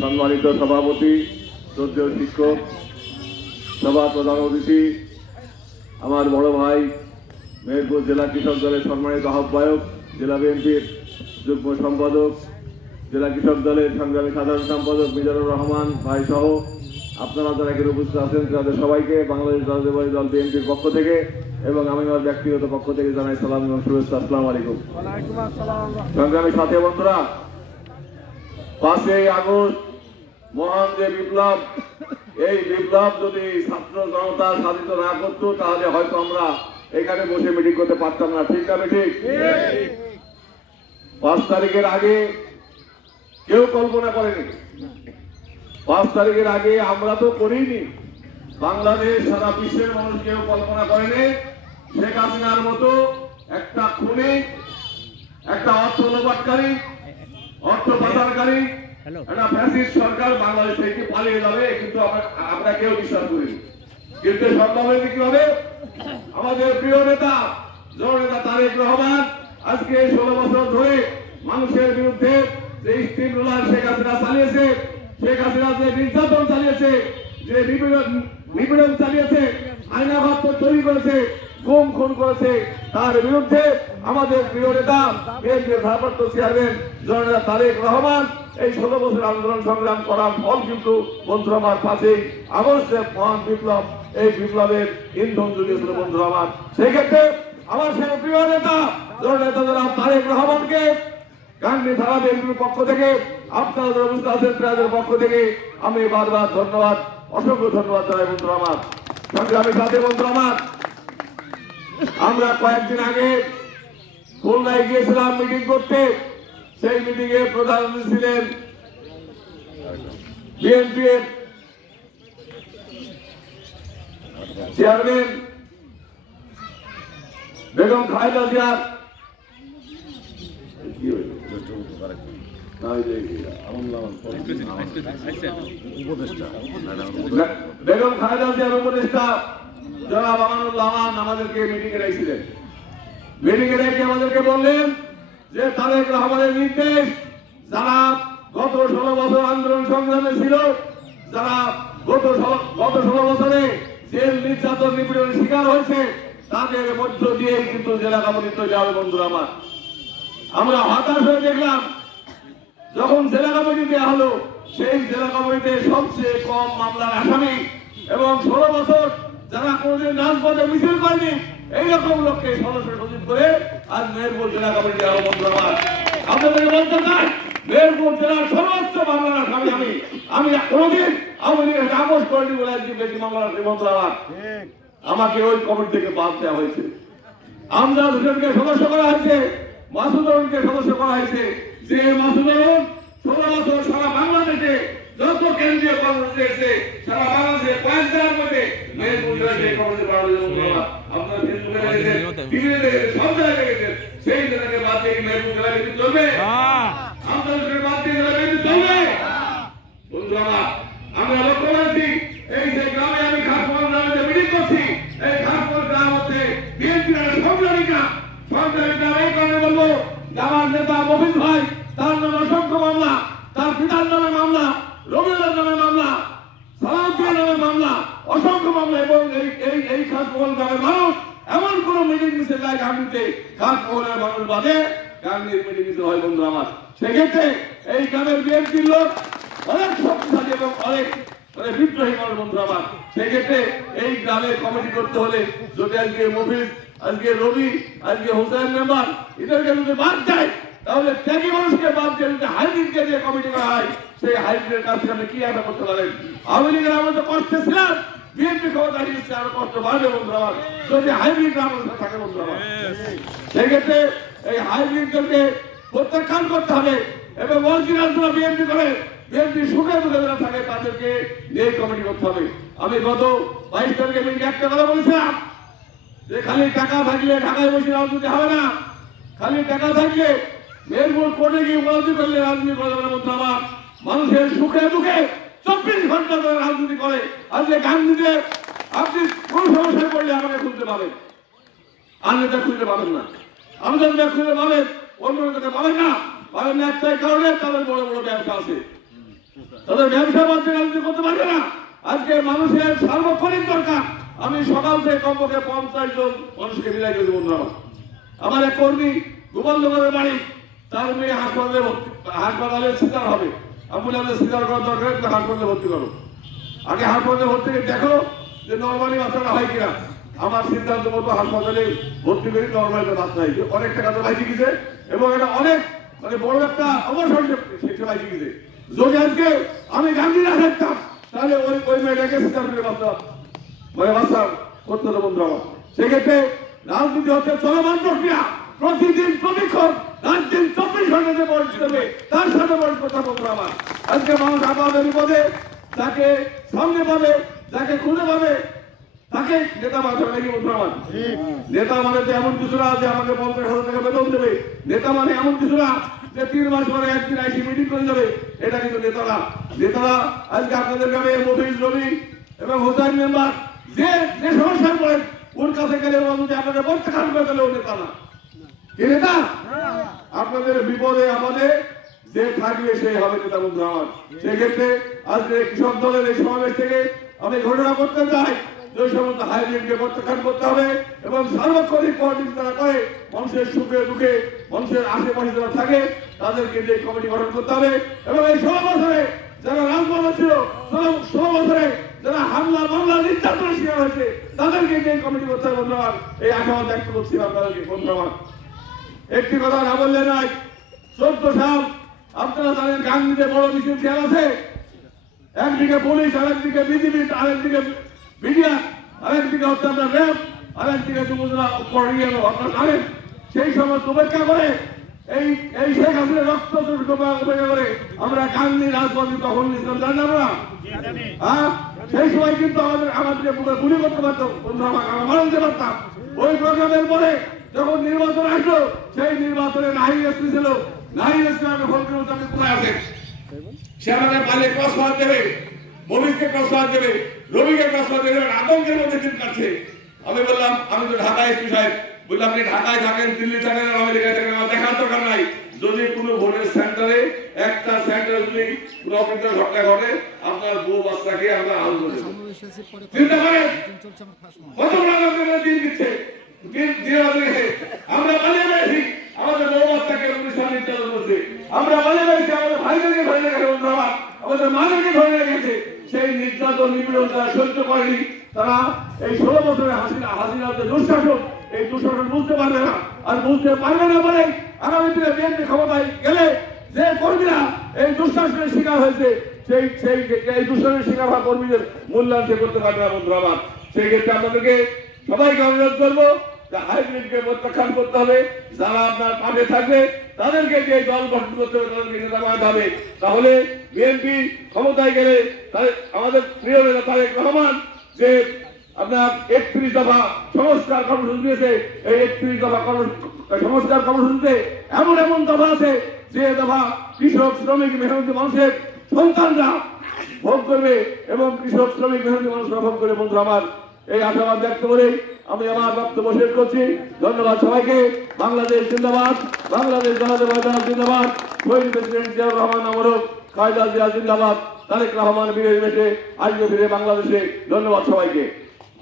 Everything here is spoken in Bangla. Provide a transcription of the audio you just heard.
সম্মানিত সভাপতি, শ্রদ্ধেয় শিক্ষক, সভা প্রধান অতিথি, আমার বড় ভাই মেহেরপুর জেলা কৃষক দলের সম্মানিত আহ্বায়ক, জেলা বিএনপির যুগ্ম সম্পাদক, জেলা কৃষক দলের সংগ্রামী সাধারণ সম্পাদক মিজানুর রহমান ভাই সহ আপনারা যারা এখানে উপস্থিত আছেন তাদের সবাইকে বাংলাদেশ জাতীয়তাবাদী দল বিএনপির পক্ষ থেকে এবং আমি আমার ব্যক্তিগত পক্ষ থেকে জানাই সালাম এবং শুভেচ্ছা। আসসালামু আলাইকুম। সংগ্রামী সাথী বন্ধুরা, 5ই আগস্ট মহান যে বিপ্লব, এই বিপ্লব যদি ছাত্র জনতা সাধিত না করতো তাহলে হয়তো আমরা এখানে বসে মিটিং করতে পারতাম না। ঠিক না ঠিক? 5 তারিখের আগে কেউ কল্পনা করেনি, 5 তারিখের আগে আমরা তো করিনি, বাংলাদেশ সারা বিশ্বের মানুষ কেউ কল্পনা করেনি শেখ হাসিনার মতো একটা খুনি, একটা অর্থ লোপাটকারী, অর্থ পাচারকারী, একটা ফ্যাসিস্ট সরকার বাংলাদেশ থেকে পালিয়ে যাবে। কিন্তু আমরা কেউ বিশ্বাস করিনি। কিন্তু সম্ভব হয়েছে কিভাবে? আমাদের প্রিয় নেতা জননেতা তারেক রহমান আজকে 16 বছর ধরে মানুষের বিরুদ্ধে যে স্টিম রোলার শেখ হাসিনা চালিয়েছে, শেখ হাসিনা যে নির্যাতন চালিয়েছে, যে নিপীড়ন চালিয়েছে, আইনাঘাত তৈরি করেছে, গুম খুন করেছে, তার বিরুদ্ধে আমাদের প্রিয় নেতা বিএনপির ভারপ্রাপ্ত চেয়ারম্যান জননেতা তারেক রহমান এই 16 বছর আন্দোলন সংগ্রাম করার ফল কিন্তু বন্ধুরা আমার 5ই আগস্টের মহান বিপ্লব, এই বিপ্লবের ইন্ধন জুগিয়েছিল বন্ধুরা আমার। সেই ক্ষেত্রে আমার সেই প্রিয় নেতা জননেতা জনাব তারেক রহমানকে গান্ধী থানা বিএনপির পক্ষ থেকে, আপনারা যারা উপস্থিত আছেন তাদের পক্ষ থেকে আমি বারবার ধন্যবাদ, অসংখ্য ধন্যবাদ জানাই বন্ধুরা আমার। সংগ্রামী সাথী বন্ধুরা আমার, আমরা কয়েকদিন আগে খুলনায় গিয়েছিলাম মিটিং করতে। সেই মিটিং এ প্রধান অতিথি ছিলেন বিএনপির চেয়ারম্যান বেগম খালেদা জিয়া, বেগম খালেদা জিয়ার উপদেষ্টা জনাব আমানুল্লাহ আমান আমাদেরকে মিটিং এ রেখেছিলেন। মিটিং এ রেখে আমাদেরকে বললেন যে তারেক রহমানের নির্দেশ, যারা গত 16 বছর আন্দোলন সংগ্রামে ছিল, যারা গত 16 বছরে জেল নির্যাতন নিপীড়নের শিকার হয়েছে, তাদের মধ্য দিয়ে কিন্তু জেলা কমিটি তৈরি হবে বন্ধুরা আমার। আমরা হতাশ হয়ে দেখলাম যখন জেলা কমিটি দেওয়া হলো, সেই জেলা কমিটিতে সবচেয়ে কম মামলার আসামি এবং 16 বছর যারা কোনোদিন রাজপথে মিছিল করেনি এইরকম লোককে সদস্য সচিব করে আজ মেহেরপুর জেলা কমিটি দেওয়া বন্ধুরা আমার। আপনাদেরকে বলতে চাই, মেহেরপুর জেলার সর্বোচ্চ মামলার আসামি আমি কোনোদিন আওয়ামী লীগের আপোষ করিনি বলে আজকে বেশি মামলার আসামি বন্ধুরা আমার। আমাকে ওই কমিটি থেকে বাদ দেওয়া হয়েছে। আমজাদ হোসেনকে সদস্য করা হয়েছে, মাসুদ আলমকে সদস্য করা হয়েছে। যে মাসুদ আলম 16 বছর সারা বাংলাদেশে যত কেন্দ্রীয় কর্মসূচি এসেছে সারা বাংলাদেশে 5 জেলার মধ্যে মেহেরপুর জেলায় সেই কর্মসূচি করা হয়েছে। আপনারা ফেসবুকে দেখেছেন, টিভিতে দেখেছেন, সব জায়গায় দেখেছেন। সেই জেলাকে বাদ দিয়ে মেহেরপুর জেলা কিন্তু চলবে, আমজাদ হোসেনের বাদ দিয়ে জেলা কিন্তু চলবে বন্ধুরা আমার। আমরা লক্ষ্য করেছি এই যে গ্রামে আমি খাসপুর গ্রামে মিটিং করছি, এই খাসপুর গ্রাম হচ্ছে বিএনপির সংগ্রামী গ্রাম। এই কারণে বলবো আমার নেতা মফিজ ভাই, তার নামে অসংখ্য মামলা, তার পিতার নামে মামলা, রবিউলের নামে মামলা, সালাউদ্দিনের নামে মামলা, অসংখ্য মামলা। এবং এই খাসপুর গ্রামের মানুষ এমন কোন মিটিং মিছিল নাই গান্ধীতে খাসপুরের মানুষ বাদে গান্ধীর মিটিং মিছিল হয় বন্ধু আমার। সেক্ষেত্রে এই গ্রামের বিএনপির লোক অনেক শক্তিশালী এবং অনেক বিদ্রোহী মানুষ বন্ধু আমার। সেক্ষেত্রে এই গ্রামের কমিটি করতে হলে যদি আজকে মফিজ, আজকে রবি, আজকে হোসেন মেম্বার এদেরকে যদি বাদ যায়, তাহলে ত্যাগী মানুষকে বাদ দিয়ে যদি হাইব্রিডকে দিয়ে কমিটি করা হয়, সেই হাইব্রিডের কাছ থেকে আপনি কি আশা করতে পারেন? আওয়ামী লীগের আমরা তো কষ্টে ছিলাম, বিএনপি ক্ষমতা নিচ্ছে আরো কষ্ট বাড়বে বন্ধু আমার যদি হাইব্রিড আমাদের থাকে বন্ধু আমার। সেক্ষেত্রে এই হাইব্রিডদেরকে প্রত্যাখ্যান করতে হবে এবং অরিজিনাল যারা বিএনপি করে, বিএনপি সুখে দুঃখে যারা থাকে তাদেরকে নিয়ে কমিটি করতে হবে। আমি গত 22 তারিখে মিটিং একটা কথা বলেছিলাম যে খালি টাকা থাকলে ঢাকায় বসে রাজনীতি হবে না, খালি টাকা থাকলে মেহেরপুর কোর্টে গিয়ে উপলব্ধি করলে রাজনীতি করা যাবে বন্ধু আমার। মানুষের সুখে দুঃখে 24 ঘন্টা ধরে রাজনীতি করে। আজকে গান্ধীতে আপনি কোন সমস্যায় পড়লে আমাকে খুলতে পাবেন, আর নেতা খুলতে পাবেন না, আমাদের খুলতে পাবেন, অন্য নেতাকে পাবেন না। পাবেন না একটাই কারণে তাদের বড় বড় ব্যবসা আছে, তাদের ব্যবসা বাণিজ্য রাজনীতি করতে পারবে না। আজকে মানুষের সার্বক্ষণিক দরকার। আমি সকাল থেকে কমপক্ষে 50 জন মানুষকে বিদায় করে দেবো। আমার এক কর্মী গোপালনগরের বাড়ি, তার মেয়ে হাসপাতালে সিজার হবে, অ্যাম্বুলেন্সে সিজার করার দরকার, হাসপাতালে ভর্তি করো। আগে হাসপাতালে ভর্তি করে দেখো যে নর্মালি বাচ্চাটা হয় কিনা। আমার সিদ্ধান্ত মতো হাসপাতালে ভর্তি করি, নর্মালি বাচ্চা হয়েছে, অনেক টাকা তো বাইচে গেছে এবং এটা অনেক বড় একটা অবসর সে বাইচে গেছে। যদি আজকে আমি গান্ধীরা থাকতাম তাহলে ওই মেয়েটাকে সিদ্ধান্ত করে বাচ্চা করতে হতো বন্ধু আমার। সেক্ষেত্রে রাজনীতি হচ্ছে চলমান প্রক্রিয়া, প্রতিদিন প্রতিক্ষণ রাত দিন 24 ঘন্টা যে বয়স দেবে তার সাথে বয়স কথা বলবো আমার। আজকে মানুষ আমাদের বিপদে তাকে সামনে পাবে, যাকে খুঁজে পাবে তাকে নেতা বাঁচবে নাকি বন্ধু আমার। নেতা মানে যে এমন কিছু না যে আমাকে 50,000 টাকা বেতন দেবে, নেতা মানে এমন কিছু না যে 3 মাস পরে একদিন আইসি মিটিং করে যাবে, এটা কিন্তু নেতারা। নেতারা আজকে আপনাদের গ্রামে মফিজ রবি এবং হোসাইন মেম্বার যে যে সমস্যার পড়েন ওর কাছে গেলে যদি আপনাদের প্রত্যাখ্যান করে দিলে ও নেতা না। কি নেতা? আপনাদের বিপদে আমাদের যে থাকবে সেই হবে নেতা বন্ধু আমার। সেক্ষেত্রে আজকে কৃষক দলের এই সমাবেশ থেকে আমি ঘোষণা করতে চাই যে সমস্ত হাইব্রিডকে প্রত্যাখ্যান করতে হবে এবং সার্বক্ষণিক পলিটিক্স যারা করে মানুষের সুখে দুঃখে মানুষের আশেপাশে যারা থাকে তাদেরকে যে কমিটি গঠন করতে হবে এবং এই 16 বছরে যারা রাজভবন ছিল, 16 বছরে যারা হামলা মামলা নির্যাতনের শিকার হয়েছে তাদেরকে যে কমিটি করতে হবে বন্ধু আমার। এই আশাবাদ ব্যক্ত করছি আপনাদেরকে বন্ধু আমার। একটি কথা না বললে নাই, 14 সাল আপনারা জানেন গান্ধীতে বড় মিছিল খেয়াল আছে। একদিকে পুলিশ, আরেকদিকে বিজেপি, আরেকদিকে মিডিয়া, আরেকদিকে হচ্ছে আপনার র্যাব, আরেকদিকে আপনারা জানেন সেই সময় উপেক্ষা করে এই শেখ হাসিনা রক্ত উপেক্ষা করে আমরা গান্ধী রাজপথে তখন জানলাম না। হ্যাঁ, সেই সময় কিন্তু আমাদেরকে গুলি করতে পারতাম বন্ধু, আমরা মানতে পারতাম। ওই প্রোগ্রামের পরে যখন নির্বাচন আসলো সেই নির্বাচনে নাহিদ এসপি ছিল, নাহিদ এসপি আমি ফোন করে তাকে কোথায় আছে, সে আমাকে পালিয়ে ক্রস মার দেবে, মমিনকে ক্রস মার দেবে, রবিকে ক্রস মার দেবে, আতঙ্কের মধ্যে দিন কাটছে। আমি বললাম আমি তো ঢাকায় এসপি সাহেব, বললাম আপনি ঢাকায় থাকেন, দিল্লি থাকেন, আমেরিকায় থাকেন, আমার দেখার দরকার নাই। যদি কোনো ভোটের সেন্টারে একটা সেন্টারে যদি পুরোপুরি ঘটনা ঘটে আপনার বউ বাচ্চাকে আমরা আহত করে দেবো। চিন্তা করেন কত বড় দিন দিচ্ছে, আমরা পালিয়ে গেছি, আমাদের বউ বাচ্চাকে নির্যাতন করছে, আমরা পালিয়ে গেছি, আমাদের ভাইদেরকে ধরে রেখেছে, আমাদের মাদেরকে ধরে রেখেছে। সেই নির্যাতন নিপীড়ন তারা সহ্য করেনি। তারা এই 16 বছরে হাসিনার যে দুঃশাসন, এই দুঃশাসন বুঝতে পারবে না। আর বুঝতে পারবে না বলে আগামী দিনে বিএনপি ক্ষমতায় গেলে যে কর্মীরা এই দুঃশাসনের শিকার হয়েছে এই দুঃশাসনের শিকার হওয়া কর্মীদের মূল্যায়ন সে করতে পারবে না বন্ধু আমার। সেই ক্ষেত্রে আপনাদেরকে সবাইকে অনুরোধ করবো যে হাইব্রিডকে প্রত্যাখ্যান করতে হবে। যারা আপনার পাশে থাকবে তাদেরকে যে দল গঠন করতে হবে, তাদেরকে নেতা বানাতে হবে। তাহলে বিএনপি ক্ষমতায় গেলে আমাদের প্রিয় নেতা তারেক রহমান যে আপনার 31 দফা সংস্কার কর্মসূচি দিয়েছে, এই 31 দফা সংস্কার কর্মসূচিতে এমন এমন দফা আছে যে দফা কৃষক শ্রমিক মেহনতি মানুষের সন্তানরা ভোগ করবে এবং কৃষক শ্রমিক মেহনতি মানুষরা ভোগ করে বন্ধু আমার। এই আশাবাদ ব্যক্ত করে আমি আমার বক্তব্য শেষ করছি। ধন্যবাদ সবাইকে। বাংলাদেশ জিন্দাবাদ, বাংলাদেশ জাতীয়তাবাদী জিন্দাবাদ, শহীদ প্রেসিডেন্ট জিয়াউর রহমান আমরক, খালেদা জিয়া জিন্দাবাদ, তারেক রহমান বীরের বেশে আসবে ফিরে বাংলাদেশে। ধন্যবাদ সবাইকে।